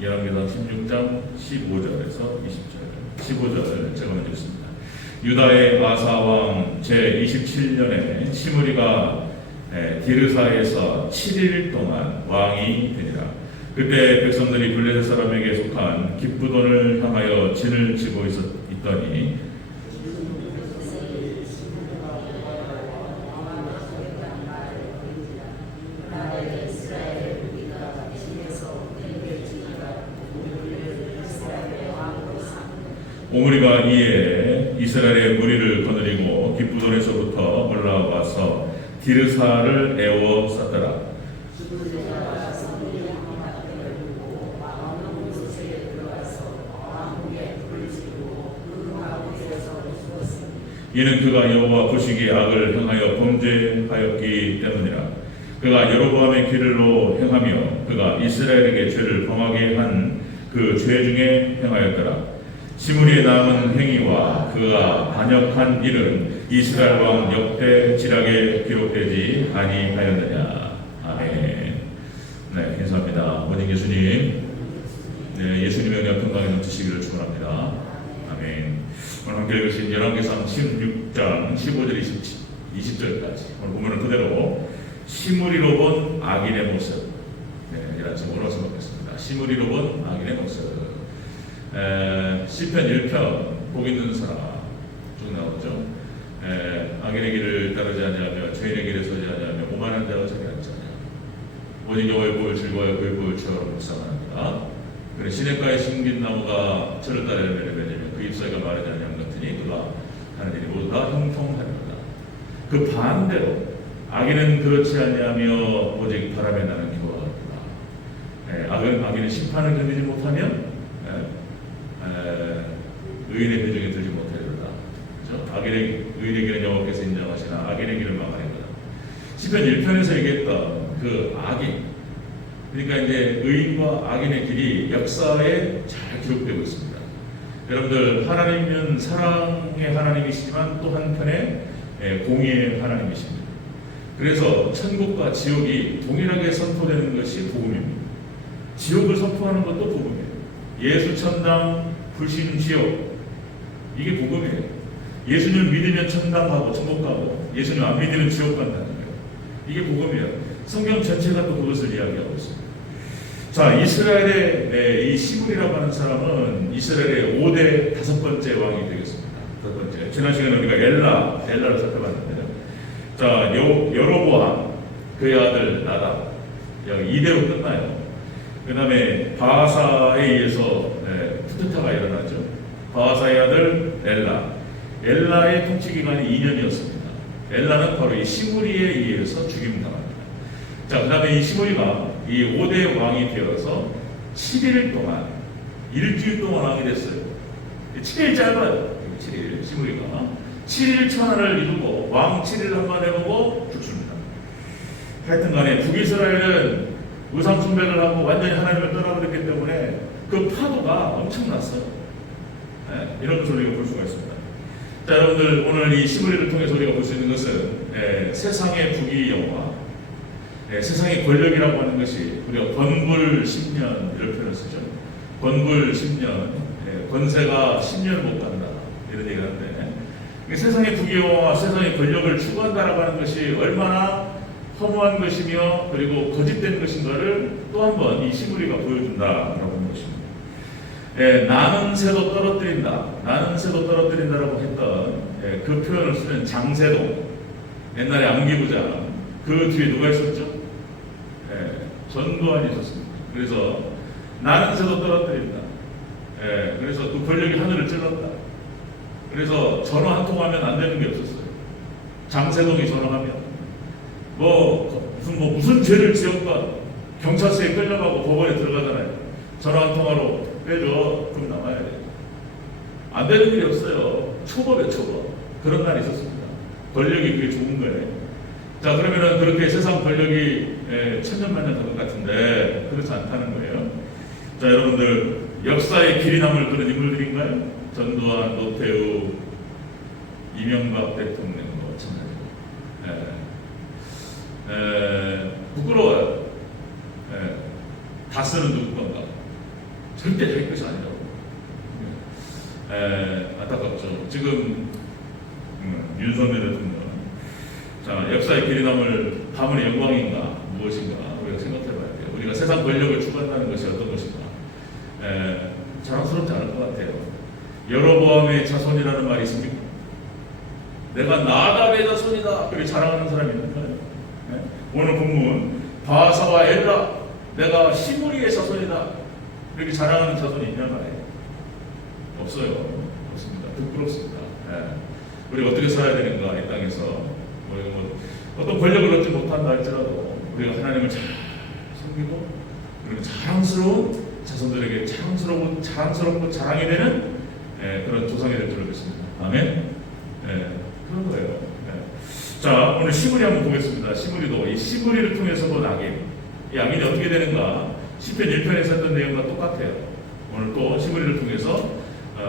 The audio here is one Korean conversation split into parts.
열왕기상 16장 15절에서 20절, 15절 제가 먼저 읽습니다. 유다의 아사왕 제27년에 시므리가 디르사에서 7일 동안 왕이 되니라. 그때 백성들이 블레셋 사람에게 속한 기브돈을 향하여 진을 치고 있더니 오므리가 이에 이스라엘의 무리를 거느리고 기브돈에서부터 올라와서 디르사를 에워쌌더라. 이는 그가 여호와 보시기에 악을 행하여 범죄하였기 때문이라. 그가 여로보암의 길로 행하며 그가 이스라엘에게 죄를 범하게 한 그 죄 중에 행하였더라. 시므리의 남은 행위와 그가 반역한 일은 이스라엘 왕 역대 지략에 기록되지 아니하였느냐. 아멘. 네, 감사합니다. 모든 예수님, 네, 예수님의 은혜와 평강이 넘치시기를 축원합니다. 아멘. 오늘 함께 읽으신 열왕기상 16장 15절 20절까지 오늘 보면은 그대로 시므리로 본 악인의 모습. 네, 이런 제목으로 써먹겠습니다. 시므리로 본 악인의 모습. 시편 1편 복 있는 사람 쭉 나오죠. 악인의 길을 따르지 아니하며 죄인의 길에 서지 아니하며 오만한 자와 자기 앉지 아니하며 오직 여호와의 복을 즐거워하여 그의 복을 취하러 묵상하느니라. 그래 시냇가에 심긴 나무가 철을 따라 열매를 맺으며 그 잎사귀가 마르지 아니함 같으니 그가 하는 일이 모두 다 형통하리로다. 그 반대로 악인은 그렇지 아니하며 오직 바람에 나는 기와 같구나. 악인은 심판을 견디지 못하면 의인의 표정에 들지 못하리로다. 악인의 의인의 길은 여호와께서 인정하시나 악인의 길을 막아내거다. 시편 1편에서 얘기했던 그 악인, 그러니까 이제 의인과 악인의 길이 역사에 잘 기록되고 있습니다. 여러분들, 하나님은 사랑의 하나님이시지만 또 한편에 공의의 하나님이십니다. 그래서 천국과 지옥이 동일하게 선포되는 것이 복음입니다. 지옥을 선포하는 것도 복음이에요. 예수 천당, 불신 지옥, 이게 복음이에요. 예수님을 믿으면 천당 가고 천국 가고 예수님 안 믿으면 지옥 간다는 거예요. 이게 복음이에요. 성경 전체가 또 그것을 이야기하고 있습니다. 자, 이스라엘의 이 시므리라고 하는 사람은 이스라엘의 5대 5번째 왕이 되겠습니다. 5번째. 지난 시간에 우리가 엘라를 살펴봤는데요. 자, 여로보암, 그의 아들 나답, 여기 2대로 끝나요. 그 다음에 바하사에 의해서 쿠데타가 일어나죠. 바하사의 아들 엘라의 통치 기간이 2년이었습니다. 엘라는 바로 이 시므리에 의해서 죽임당합니다. 자, 그 다음에 이 시므리가 이 5대 왕이 되어서 7일 동안, 일주일 동안 왕이 됐어요. 7일 짧아요. 7일, 시므리가 7일 천하를 이루고 왕 7일 한번 해보고 죽습니다. 하여튼 간에 북이스라엘은 우상 숭배를 하고 완전히 하나님을 떠나버렸기 때문에 그 파도가 엄청났어요. 이런 것을 우리가 볼 수가 있습니다. 자, 여러분들, 오늘 이 시므리를 통해서 우리가 볼 수 있는 것은 세상의 부귀영화, 세상의 권력이라고 하는 것이 우리가 권불 10년 이런 표현을 쓰죠. 권불 10년, 권세가 10년을 못 간다 이런 얘기를 하는데, 세상의 부귀영화, 세상의 권력을 추구한다라고 하는 것이 얼마나 허무한 것이며 그리고 거짓된 것인가를 또 한 번 이 시므리가 보여준다라고 하는 것입니다. 나는 새도 떨어뜨린다, 나는 새도 떨어뜨린다라고 했던 그 표현을 쓰는 장세동, 옛날에 암기부장, 그 뒤에 누가 있었죠? 전두환이 있었습니다. 그래서 나는 새도 떨어뜨린다. 그래서 그 권력이 하늘을 찔렀다. 그래서 전화 한 통 하면 안 되는 게 없었어요. 장세동이 전화하면 무슨 죄를 지었건 경찰서에 끌려가고 법원에 들어가잖아요. 전화 한 통화로 빼줘, 그럼 나와야 돼요. 안 되는 일이 없어요. 초법이에요, 초법. 그런 날이 있었습니다. 권력이 그게 좋은 거예요. 자, 그러면은 그렇게 세상 권력이 천년만년 된 것 같은데 그렇지 않다는 거예요. 자, 여러분들, 역사의 길이 남을 그런 인물들인가요? 전두환, 노태우, 이명박 대통령, 마찬가지고. 부끄러워요. 다스는 누구 건가? 절대 자기 것이 아니라고. 안타깝죠. 지금 윤석열 대통령, 자, 역사의 길이 남을 가문의 영광인가 무엇인가 우리가 생각해봐야 돼요. 우리가 세상 권력을 추구한다는 것이 어떤 것인가. 자랑스럽지 않을 것 같아요. 여로보암의 자손이라는 말이 있습니까? 내가 나답의 자손이다 그렇게 자랑하는 사람이 있는가요? 오늘 본문 바사와 엘라 내가 시므리의 자손이다 이렇게 자랑하는 자손이 있냐 말이에요. 없어요. 없습니다. 부끄럽습니다. 우리가 어떻게 살아야 되는가 이 땅에서 우리가 어떤 권력을 얻지 못한다 할지라도 우리가 하나님을 잘 섬기고 그리고 자랑스러운 자손들에게 자랑스럽고 자랑이 되는 그런 조상이 될 줄 믿습니다. 아멘. 그런 거예요. 자, 오늘 시므리 한번 보겠습니다. 시므리도 이 시므리를 통해서 본 악인, 이 악인이 어떻게 되는가? 시편 1편에서 했던 내용과 똑같아요. 오늘 또 시므리를 통해서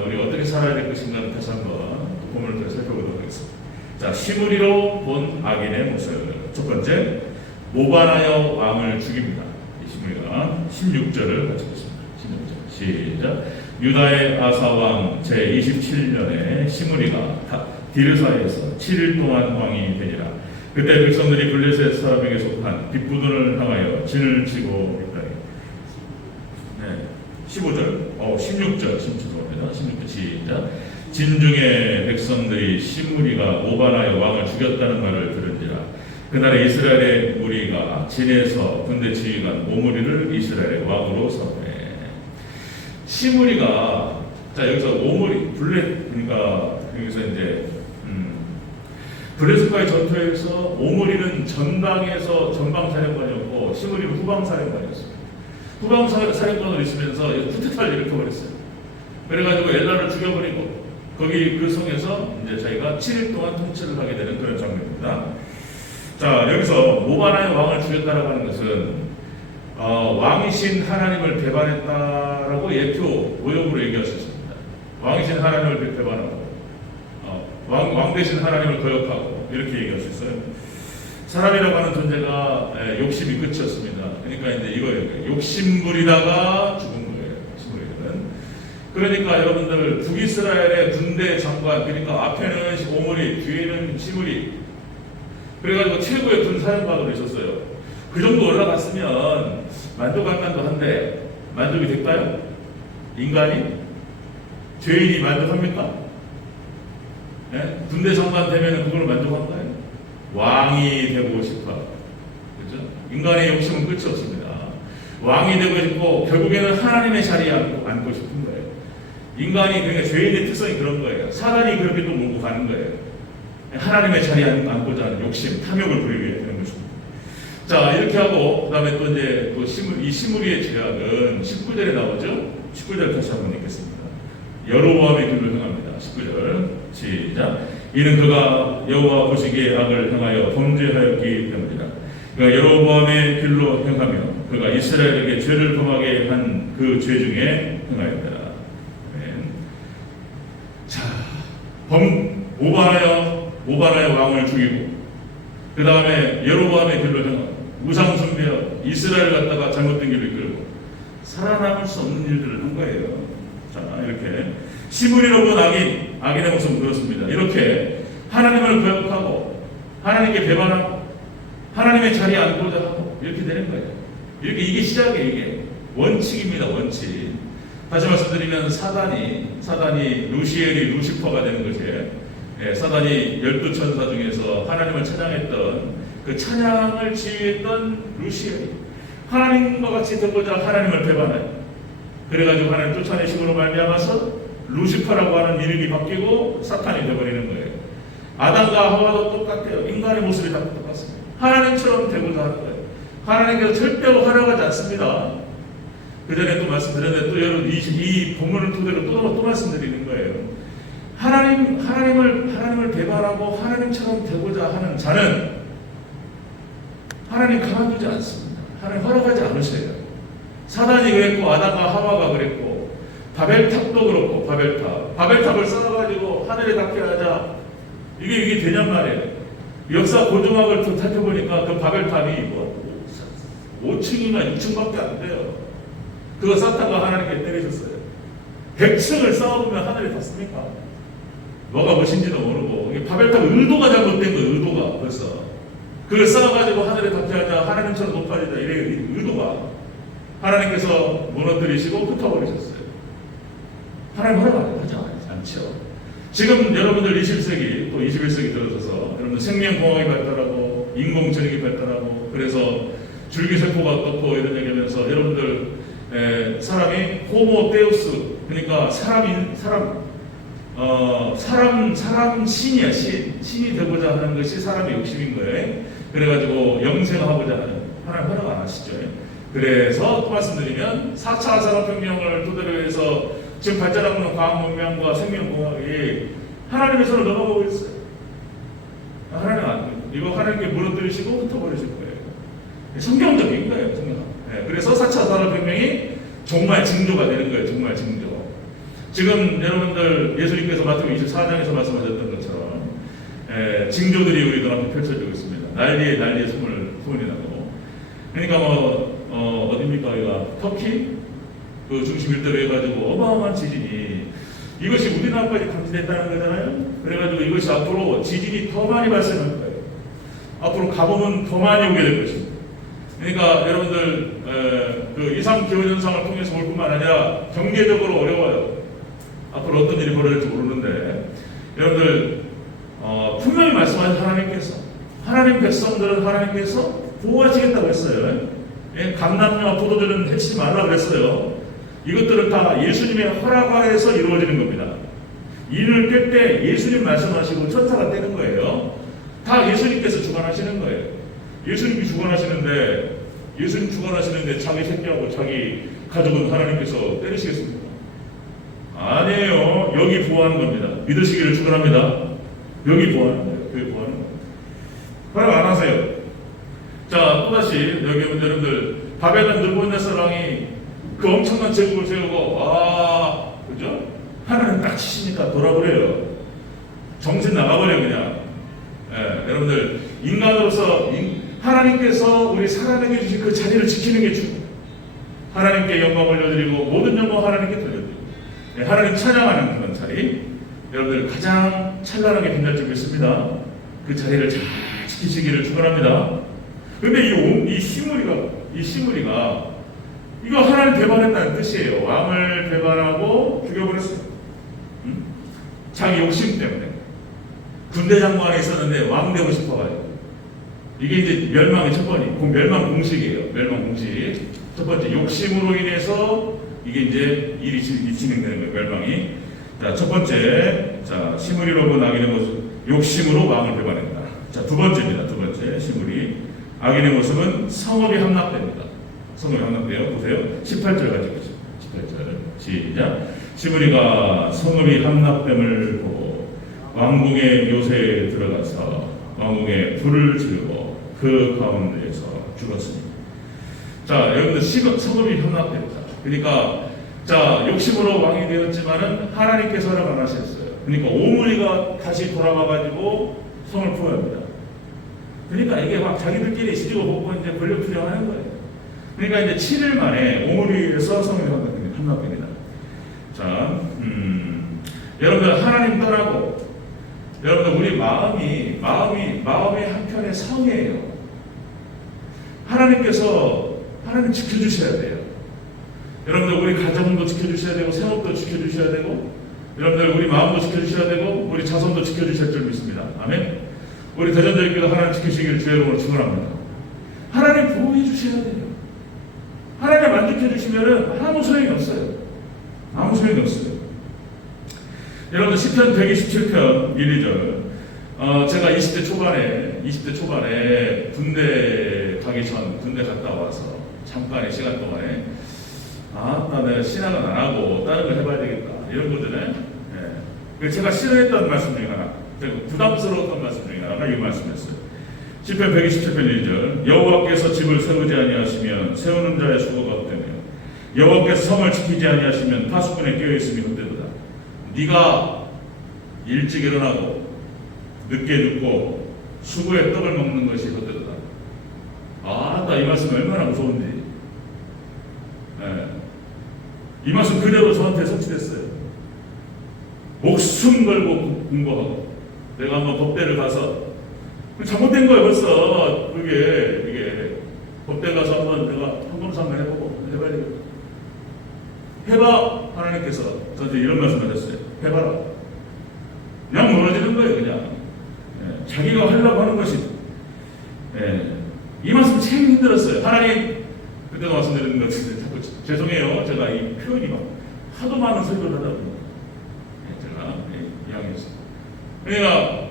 우리가 어떻게 살아야 될 것인가를 다시 한번 본문을 더 살펴보도록 하겠습니다. 자, 시므리로 본 악인의 모습. 첫 번째, 모바나여 왕을 죽입니다. 이 시므리가 16절을 같이 보겠습니다. 16절 시작. 유다의 아사왕 제27년에 시므리가 디르사에서 7일 동안 왕이 되니라. 그때 백성들이 블레셋 사람에게 속한 빗부든을 향하여 진을 치고 있다니. 15절, 16절, 16절 시작. 진중의 백성들이 시므리가 모바나의 왕을 죽였다는 말을 들은지라. 그날에 이스라엘의 무리가 진에서 군대 지휘관 오므리를 이스라엘의 왕으로 삼으매. 시므리가 자 여기서 오므리 그러니까 여기서 이제 블레셋과의 전투에서 오므리는 전방에서 전방사령관이었고 시므리는 후방사령관이었습니다. 후방사령관으로 있으면서 쿠데타를 일으켜버렸어요. 그래가지고 엘라를 죽여버리고 거기 그 성에서 이제 자기가 7일 동안 통치를 하게 되는 그런 장면입니다. 자 여기서 모바나의 왕을 죽였다라고 하는 것은 왕이신 하나님을 배반했다라고 예표 오역으로 얘기할 수 있습니다. 왕이신 하나님을 배반하고 왕 대신 하나님을 거역하고 이렇게 얘기할 수 있어요. 사람이라고 하는 존재가 욕심이 끝이었습니다. 그러니까 이제 이거예요. 욕심 부리다가 죽은 거예요. 시므리는. 그러니까 여러분들 북이스라엘의 군대 장관, 그러니까 앞에는 오므리, 뒤에는 시므리. 그래가지고 최고의 군사령관으로 있었어요. 그 정도 올라갔으면 만족할 만도 한데 만족이 될까요? 인간이? 죄인이 만족합니까? 네? 군대 장관 되면 그걸 만족한가요? 왕이 되고 싶어. 그렇죠? 인간의 욕심은 끝이 없습니다. 왕이 되고 싶고 결국에는 하나님의 자리에 앉고 싶은 거예요. 인간이 그러니까 죄인의 특성이 그런 거예요. 사단이 그렇게 또 몰고 가는 거예요. 하나님의 자리에 앉고자 하는 욕심, 탐욕을 부리게 되는 것입니다. 자 이렇게 하고 그 다음에 또 이제 이 시므리의 죄악은 19절에 나오죠. 19절 다시 한번 읽겠습니다. 여로보암의 길로 행합니다. 19절 시작. 이는 그가 여호와 보시기에 악을 행하여 범죄하였기 때문이다. 그가 여로보암의 길로 행하며 그가 이스라엘에게 죄를 범하게 한 그 죄 중에 행하였다. 자, 모바나의 왕을 죽이고 그 다음에 여로보암의 길로 행하고 우상 숭배하고 이스라엘을 갖다가 잘못된 길로 이끌고 살아남을 수 없는 일들을 한 거예요. 자, 이렇게 시므리로 본 악인의 모습은 그렇습니다. 이렇게 하나님을 거역하고 하나님께 배반하고 하나님의 자리에 앉고자 하고 이렇게 되는 거예요. 이게 시작이에요. 이게 원칙입니다. 원칙. 다시 말씀드리면 사단이 루시퍼가 되는 것이에요. 사단이 12천사 중에서 하나님을 찬양했던 그 찬양을 지휘했던 루시엘이 하나님과 같이 되고자 하나님을 배반해요. 그래가지고 하나님 쫓아내심으로 말미암아서 루시퍼라고 하는 이름이 바뀌고 사탄이 되어버리는 거예요. 아담과 하와도 똑같아요. 인간의 모습이 다 똑같습니다. 하나님처럼 되고자 하는 거예요. 하나님께서 절대로 허락하지 않습니다. 그 전에 또 말씀드렸는데 또 여러분 이 본문을 토대로 또 말씀드리는 거예요. 하나님을 배반하고 하나님처럼 되고자 하는 자는 하나님 가만두지 않습니다. 하나님 허락하지 않으셔요. 사단이 그랬고 아담과 하와가 그랬고 바벨탑도 그렇고 바벨탑을 쌓아가지고 하늘에 닿게 하자 이게 되냔 말이에요. 역사 고조막을 또 살펴보니까 그 바벨탑이 5층이나 6층밖에 안 돼요. 그거 사탄과 하나님께 때리셨어요. 100층을 쌓아보면 하늘이 닿습니까? 뭐가 무엇인지도 모르고, 이게 바벨탑 의도가 잘못된 거예요. 의도가 벌써 그걸 쌓아가지고 하늘에 닿게 하자, 하나님처럼 높아지자, 이래 의도가. 하나님께서 무너뜨리시고 흩어버리셨어요. 하나님 허락하지 않죠. 지금 여러분들 20세기 또 21세기 들어서서 여러분들 생명공학이 발달하고 인공지능이 발달하고, 그래서 줄기세포가 떴고 이런 얘기하면서 여러분들 사람이 호모 데우스, 그러니까 사람 신이야. 신이 되고자 하는 것이 사람의 욕심인 거예요. 그래가지고 영생하고자 하는, 하나님 허락 안 하시죠. 그래서 또 말씀드리면 4차 산업혁명을 토대로 해서 지금 발전하고 있는 과학문명과 생명공학이 하나님의 손을 넘어가고 있어요. 이거 하나님께 무너뜨리시고 흩어버리실 거예요. 성경적인 거예요. 성경. 그래서 4차 산업혁명이 정말 징조가 되는 거예요. 정말 징조. 지금 여러분들 예수님께서 마태복음 24장에서 말씀하셨던 것처럼 징조들이 우리 눈앞에 펼쳐지고 있습니다. 난리에 소문이 나고. 그러니까 어디입니까? 여기가 터키 그 중심 일대로 해가지고 어마어마한 지진이, 이것이 우리나라까지 감지됐다는 거잖아요. 그래가지고 이것이 앞으로 지진이 더 많이 발생할 거예요. 앞으로 가뭄은 더 많이 오게 될 것입니다. 그러니까 여러분들 그 이상 기후 현상을 통해서 올 뿐만 아니라 경제적으로 어려워요. 앞으로 어떤 일이 벌어질지 모르는데, 여러분들 분명히 말씀하신 하나님 백성들은 하나님께서 보호하시겠다고 했어요. 감람류와 포도주는 해치지 말라 그랬어요. 이것들은 다 예수님의 허락하에서 이루어지는 겁니다. 인을 뗄 때 예수님 말씀하시고 천사가 떼는 거예요. 다 예수님께서 주관하시는 거예요. 예수님이 주관하시는데 자기 새끼하고 자기 가족은 하나님께서 때리시겠습니까? 아니에요. 여기 보호하는 겁니다. 믿으시기를 축원합니다. 여기 보호하는 거예요. 교회 보호하는 거예요. 허락 안 하세요. 자, 또다시 여기 여러분들 바벨론 느부갓네살 왕이 그 엄청난 제국을 세우고, 그죠? 하나님 딱 치시니까 돌아버려요. 정신 나가버려요, 그냥. 여러분들 인간으로서 하나님께서 우리 살아내게 주신 그 자리를 지키는 게 중요해요. 하나님께 영광 올려드리고 모든 영광 하나님께 돌려드리고, 하나님 찬양하는 그런 자리, 여러분들 가장 찬란하게 빛날 줄 믿습니다. 그 자리를 잘 지키시기를 축원합니다. 근데 이 시므리가 이거 하나님 배반했다는 뜻이에요. 왕을 배반하고 죽여버렸어요. 자기 욕심 때문에. 군대 장관 안에 있었는데 왕 되고 싶어가지고. 이게 이제 멸망의 첫 번째, 멸망 공식이에요. 멸망 공식. 첫 번째, 욕심으로 인해서 이게 이제 일이 진행되는 거예요. 멸망이. 자, 첫 번째, 시므리로 본 악인의 모습, 욕심으로 왕을 배반했다. 자, 두 번째입니다. 두 번째, 시므리. 악인의 모습은 성읍이 함락됩니다. 성읍이 함락돼요. 보세요. 18절 가지고 보시죠. 18절. 시작. 시므리가 성읍이 함락됨을 보고 왕궁의 묘세에 들어가서 왕궁에 불을 지르고 그 가운데에서 죽었으니. 자, 여러분들 성읍이 함락됩니다. 그러니까 욕심으로 왕이 되었지만은 하나님께서 허락 안 하셨어요. 그러니까 오므리가 다시 돌아와가지고 성을 포위합니다. 그러니까 이게 막 자기들끼리 시집을 보고 이제 권력 투쟁하는 거예요. 그러니까 이제 7일 만에 오므리에서 성이 함락됩니다. 자, 여러분들 하나님 떠나고, 여러분들 우리 마음이 한편의 성이에요. 하나님 지켜주셔야 돼요. 여러분들 우리 가정도 지켜주셔야 되고, 생업도 지켜주셔야 되고, 여러분들 우리 마음도 지켜주셔야 되고, 우리 자손도 지켜주실 줄 믿습니다. 아멘. 우리 대전자님께서 하나님 지키시기를 주의 이름으로 축원합니다. 하나님 보호해 주셔야 돼요. 하나님 안 지켜주시면은 아무 소용이 없어요. 아무 소용이 없어요. 여러분들 시편 127편 1, 2절. 제가 20대 초반에 군대 갔다 와서 잠깐의 시간 동안에 내가 신앙은 안 하고 다른 걸 해봐야 되겠다 이런 것들은 제가 싫어했던 말씀 중에 하나, 부담스러웠던 말씀 중에 하나가 이 말씀이었어요. 시편 127편 1절. 여호와께서 집을 세우지 아니하시면 세우는 자의 수고가 없다며, 여호와께서 성을 지키지 아니하시면 파수꾼에 끼어있음이 헛되도다. 네가 일찍 일어나고 늦게 눕고 수고의 떡을 먹는 것이 헛되도다. 나 이 말씀 얼마나 무서운지. 이 말씀 그대로 저한테 성취됐어요. 목숨 걸고 공부하고 내가 한번 법대를 가서 잘못된 거예요. 벌써 이게 법대 가서 한번 내가 한번서 한번 해보고 해봐야 되겠다. 해봐. 하나님께서 저한테 이런 말씀을 하셨어요. 해봐라. 그냥 무너지는 거예요. 그냥 자기가 하려고 하는 것이 이 말씀 참 힘들었어요. 하나님 그때도 말씀드린 것 같은데 자꾸 죄송해요. 제가 이 표현이 막 하도 많은 설교를 하다 보니까 제가 이야기했어요. 그러니까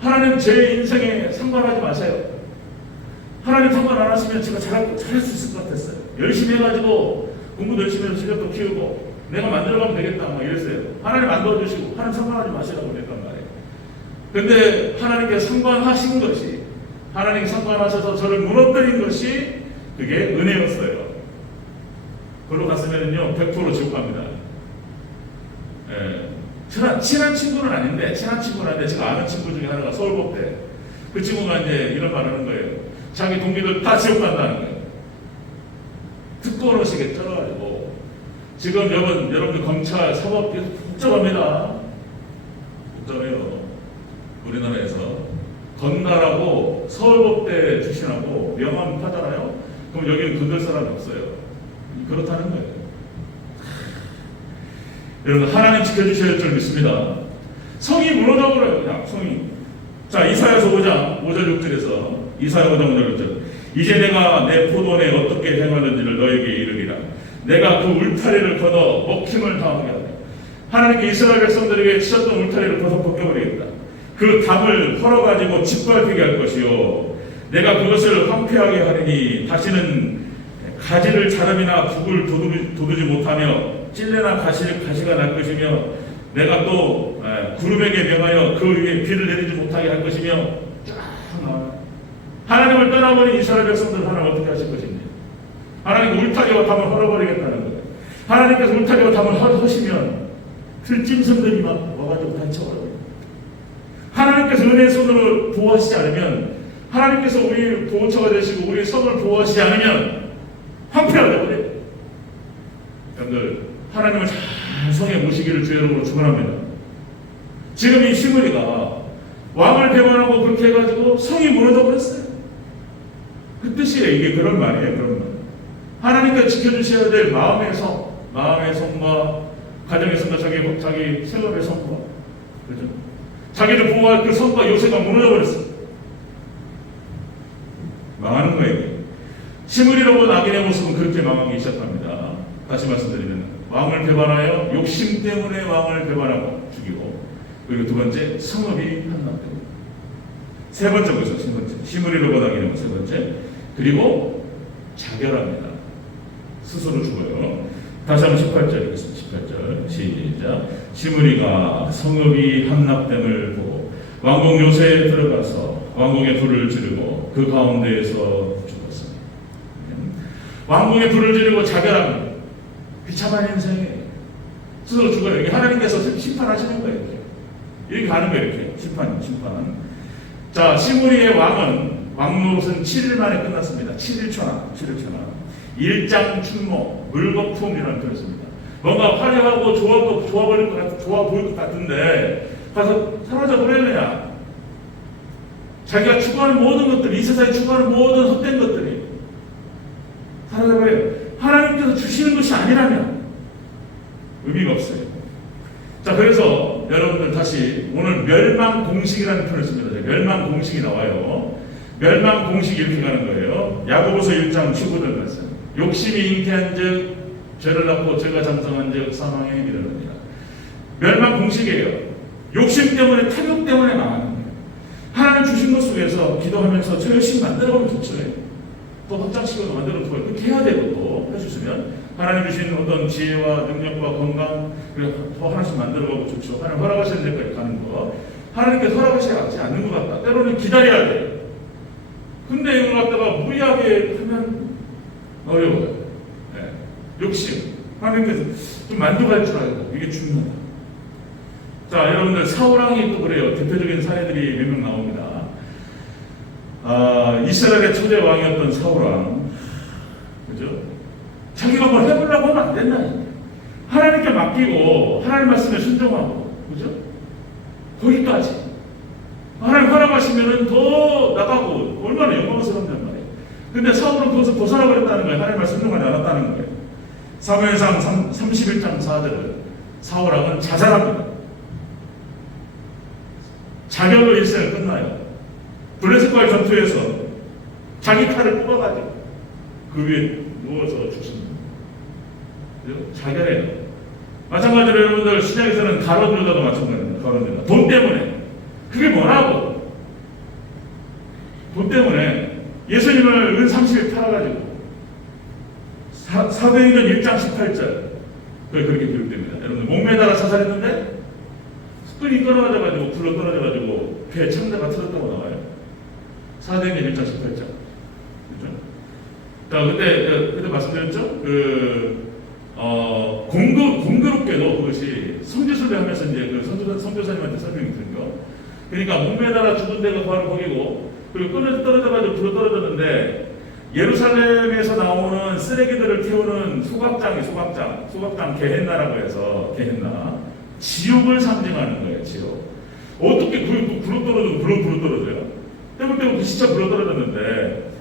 하나님 제 인생에 상관하지 마세요. 하나님 상관 안 하시면 제가 잘할 수 있을 것 같았어요. 열심히 해가지고 공부도 열심히 해서 실력도 키우고 내가 만들어가면 되겠다 막 이랬어요. 하나님 만들어주시고 하나님 상관하지 마시라고 그랬단 말이에요. 근데 하나님께서 상관하신 것이 하나님 상관하셔서 저를 무너뜨린 것이 그게 은혜였어요. 그러고 갔으면요 100% 지옥 갑니다. 친한 친구는 아닌데 제가 아는 친구 중에 하나가 서울법대 그 친구가 이제 이런 말 하는 거예요. 자기 동기들 다 지옥 간다는 거예요. 듣고 그러시겠죠. 지금 여러분들 검찰 사법 복잡합니다. 복잡해요. 우리나라에서 건달하고 서울법대 출신하고 명함 파잖아요. 그럼 여기는 건들 사람이 없어요. 그렇다는 거예요. 여러분 하나님 지켜주셔야 할 줄 믿습니다. 성이 무너져버려요. 그냥 성이. 자 이사야서 5장 5절 6절에서 이사야 5장 5절 6절 이제 내가 내 포도원에 어떻게 행하는지를 너에게 이르리라. 내가 그 울타리를 걷어 먹힘을 당하게 하리라. 하나님께 이스라엘 백성들에게 치셨던 울타리를 벗겨버리겠다. 그 담을 헐어가지고 짓밟히게 할 것이요 내가 그것을 황폐하게 하리니 다시는 가지를 자름이나 북을 돋우지 못하며 찔레나 가시가 날 것이며 내가 또 구름에게 명하여 그 위에 비를 내리지 못하게 할 것이며 쫙 나와요. 하나님을 떠나버린 이스라엘 백성들 하나님 어떻게 하실 것인지 하나님 울타리와 담을 헐어버리겠다는 거예요. 하나님께서 울타리와 담을 헐으시면 들짐승들이 막 와가지고 다쳐버려요. 하나님께서 은혜의 손으로 보호하시지 않으면 하나님께서 우리 보호처가 되시고 우리 성을 보호하시지 않으면 황폐하게 버려요. 여러분들 하나님을 잘 성에 모시기를 주 여러분으로 축원합니다. 지금 이 시므리가 왕을 배반하고 그렇게 해가지고 성이 무너져 버렸어요. 그 뜻이에요. 이게 그런 말이에요. 그런 말. 하나님께 지켜주셔야 될 마음의 성과 가정의 성과 자기 생업의 성과 그죠? 자기를 보호할 그 성과 요새가 무너져 버렸어요. 망하는 거예요. 시므리로 본 악인의 모습은 그렇게 망하기 시작합니다. 다시 말씀드리면 왕을 배반하여 욕심 때문에 왕을 배반하고 죽이고 그리고 두 번째 성읍이 함락되고 세 번째 거죠. 세 번째 시므리로 본 악인의 모습 세 번째 그리고 자결합니다. 스스로 죽어요. 다시 한번 18절 읽겠습니다. 18절 시작. 시므리가 성읍이 함락됨을 보고 왕궁 요새에 들어가서 왕궁에 불을 지르고 그 가운데에서 죽었습니다. 왕궁에 불을 지르고 자결합니다. 비참한 인생에 스스로 죽어요. 이게 하나님께서 심판하시는 거예요. 이렇게 가는 거예요. 이렇게 심판. 자 시므리의 왕노릇은 7일 만에 끝났습니다. 7일 천하. 일장 춘모 물거품이라는 표현입니다. 뭔가 화려하고 좋아 보일 것 같은데 가서 사라져 버려야 자기가 추구하는 모든 것들이 이 세상에 추구하는 모든 헛된 것들이 사라져 버려요. 하나님께서 주시는 것이 아니라면 의미가 없어요. 자 그래서 여러분들 다시 오늘 멸망공식이라는 표현을 씁니다. 멸망공식이 나와요. 멸망공식이 이렇게 가는 거예요. 야고보서 1장 15절 말씀. 욕심이 잉태한 즉 죄를 낳고 죄가 장성한 즉 사망에 이르느니라. 멸망공식이에요. 욕심 때문에 탐욕 때문에 망하는 거예요. 하나님 주신 것 속에서 기도하면서 저 열심히 만들어가면 좋죠. 또 확장시켜서 만들어두고 그렇게 해야 되고 또 해주시면 하나님 주신 어떤 지혜와 능력과 건강 그리고 더 하나씩 만들어가고 좋죠. 하나님 허락하시는 데까지 가는 거 하나님께서 허락하시지 않는 것 같다. 때로는 기다려야 돼요. 근데 이걸 갖다가 무리하게 하면 어려워요. 네. 욕심. 하나님께서 좀 만족할 줄 알고 이게 중요하다. 자 여러분들 사울왕이 또 그래요. 대표적인 사례들이 몇 명 나옵니다. 이스라엘의 초대 왕이었던 사울왕, 그죠? 자기가 뭘 해보려고 하면 안 된다. 하나님께 맡기고 하나님 말씀에 순종하고, 그죠? 거기까지. 하나님 허락하시면은 더 나가고 얼마나 영광스러운단 말이에요. 근데 사울은 그것을 벗어나 버렸다는 거예요. 하나님 말씀 순종하지 않았다는 거예요. 사무엘상 31장 4절은 사울 왕은 자살합니다. 자결로 일생을 끝나요. 블레셋과의 전투에서 자기 칼을 뽑아가지고 그 위에 누워서 죽습니다. 자결해요. 마찬가지로 여러분들 신약에서는 가룟 유다도 마찬가지입니다. 가룟 유다. 돈 때문에. 그게 뭐라고? 돈 때문에 예수님을 은 30일 팔아가지고 사도행전 1장 18절 그렇게 기록됩니다. 여러분들 목매다가 자살했는데 끈이 떨어져가지고 굴러 떨어져가지고 배에 창자가 터졌다고 나와요. 사도행전 1장 18절. 그죠? 자, 그때 말씀드렸죠? 공교롭게도 그것이 성지순례 하면서 이제 그 선교사님한테 설명이 드린 거. 그러니까 목매다가 죽은 데가 바로 거기고, 그리고 끈을 떨어져가지고 굴러 떨어졌는데, 예루살렘에서 나오는 쓰레기들을 태우는 소각장 게헨나라고 해서 게헨나 지옥을 상징하는 거예요. 지옥. 어떻게 굴러 떨어져요? 때문에 그 시차 굴러 떨어졌는데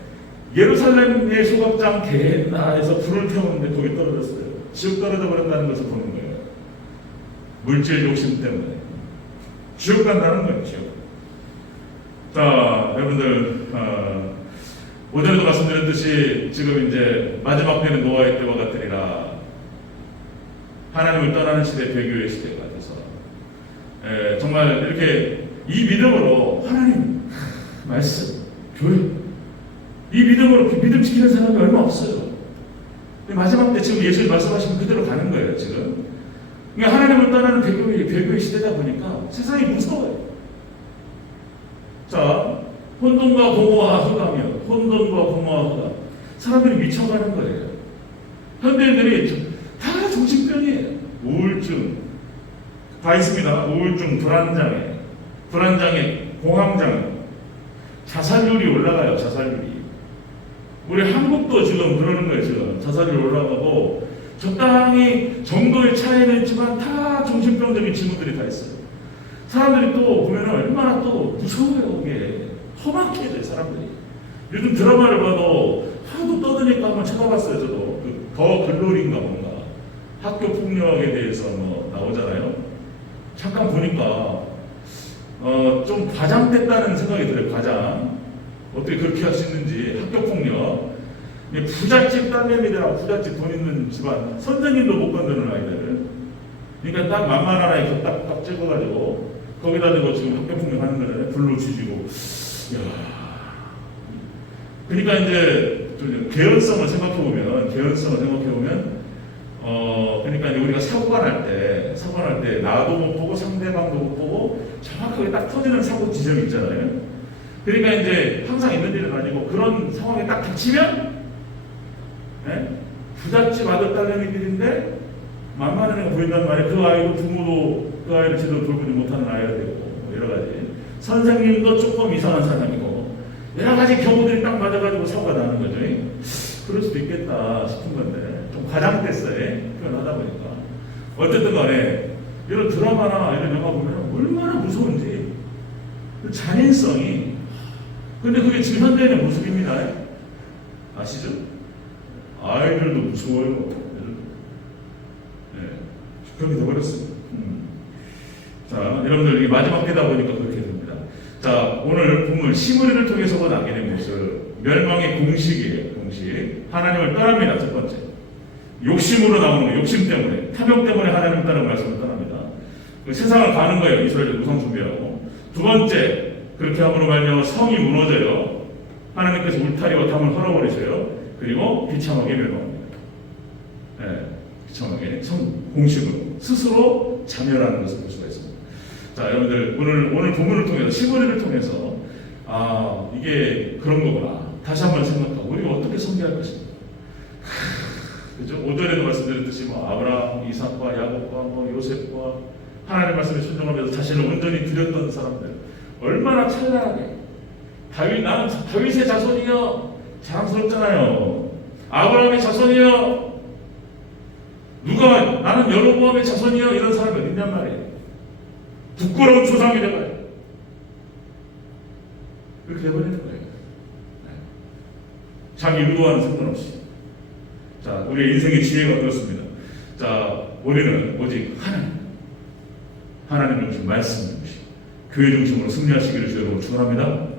예루살렘의 소각장 게헨나에서 불을 태우는데 거기 떨어졌어요. 지옥 떨어져 버렸다는 것을 보는 거예요. 물질 욕심 때문에 지옥 간다는 거예요. 지옥. 자, 여러분들. 오전에도 말씀드렸듯이 지금 이제 마지막 때는 노아의 때와 같으리라. 하나님을 떠나는 시대, 배교의 시대가 돼서 정말 이렇게 이 믿음으로 하나님 말씀, 교회 이 믿음으로 믿음 지키는 사람이 얼마 없어요. 마지막 때 지금 예수님 말씀하시면 그대로 가는 거예요. 지금 그러니까 하나님을 떠나는 배교의 시대다 보니까 세상이 무서워요. 자, 혼돈과 공허와 흑암이요. 혼돈과 공허와 흑암. 사람들이 미쳐가는 거예요. 현대인들이 다 정신병이에요. 우울증 다 있습니다. 우울증, 불안장애, 공황장애, 자살률이 올라가요. 자살률이. 우리 한국도 지금 그러는 거예요. 지금 자살률이 올라가고 적당히 정도의 차이는 있지만 다 정신병적인 친구들이 다 있어요. 사람들이 또 보면 얼마나 또 무서워요. 그게 험악해져요. 사람들이. 요즘 드라마를 봐도 하도 떠드니까 한번 찾아봤어요. 저도 더 글로리인가 뭔가 학교 폭력에 대해서 뭐 나오잖아요. 잠깐 보니까 좀 과장됐다는 생각이 들어요. 과장. 어떻게 그렇게 할 수 있는지. 학교 폭력. 부잣집 딸내미들하고 부잣집 돈 있는 집안 선생님도 못 건드는 아이들. 그러니까 딱 만만한 아이 딱 찍어가지고 거기다 대고 지금 학교 폭력 하는 거잖아요. 불로 지지고. 야. 그러니까 이제 개연성을 생각해보면 그러니까 이제 우리가 사고가 날 때 나도 못 보고 상대방도 못 보고 정확하게 딱 터지는 사고 지점이 있잖아요. 그러니까 이제 항상 있는 일은 아니고 그런 상황이 딱 닥치면 부잣집 아들 딸내미들인데 만만한 애가 보인단 말이에요. 그 아이도 부모도 그 아이를 제대로 돌보지 못하는 아이가 되고 여러 가지. 선생님도 조금 이상한 사람이고 여러 가지 경우들이 딱 맞아가지고 사고가 나는 거죠. 그럴 수도 있겠다 싶은 건데 좀 과장됐어요. 표현하다 보니까. 어쨌든 간에 이런 드라마나 이런 영화 보면 얼마나 무서운지 그 잔인성이. 근데 그게 지금 현대인의 모습입니다. 아시죠? 아이들도 무서워요. 그렇게 돼버렸어요. 자, 여러분들 이게 마지막 때다 보니까 그렇게 됩니다. 자, 오늘 본문 시므리를 통해서 본 악인의 모습, 멸망의 공식이에요. 공식. 하나님을 떠납니다. 첫 번째. 욕심으로 나오는 거예요. 욕심 때문에. 탐욕 때문에 하나님을 떠나는 말씀을 떠납니다. 세상을 가는 거예요. 이스라엘을 우상 숭배하고. 두 번째, 그렇게 함으로 말미암아 성이 무너져요. 하나님께서 울타리와 담을 헐어버리셔요. 그리고 비참하게 멸망합니다. 비참하게 공식으로 스스로 자멸하는 것을 볼 수가 있습니다. 자, 여러분들 오늘 본문을 통해서 시므리를 통해서 이게 그런 거구나 다시 한번 생각하고 우리가 어떻게 섬겨할 것인가. 그죠? 오전에도 말씀드렸듯이 아브라함, 이삭과 야곱과 요셉과 하나님의 말씀에 순종하면서 자신을 온전히 드렸던 사람들 얼마나 찬란하게 나는 다윗의 자손이여 자랑스럽잖아요. 아브라함의 자손이여 나는 여로보암의 자손이요 이런 사람이 어딨냔 말이에요. 부끄러운 조상이 돼가요. 그렇게 돼버리는 거예요. 네. 자기 의도와는 상관없이. 자, 우리의 인생의 지혜가 그렇습니다. 자, 우리는 오직 하나님 중심 말씀 중심 교회 중심으로 승리하시기를 주여 축원합니다.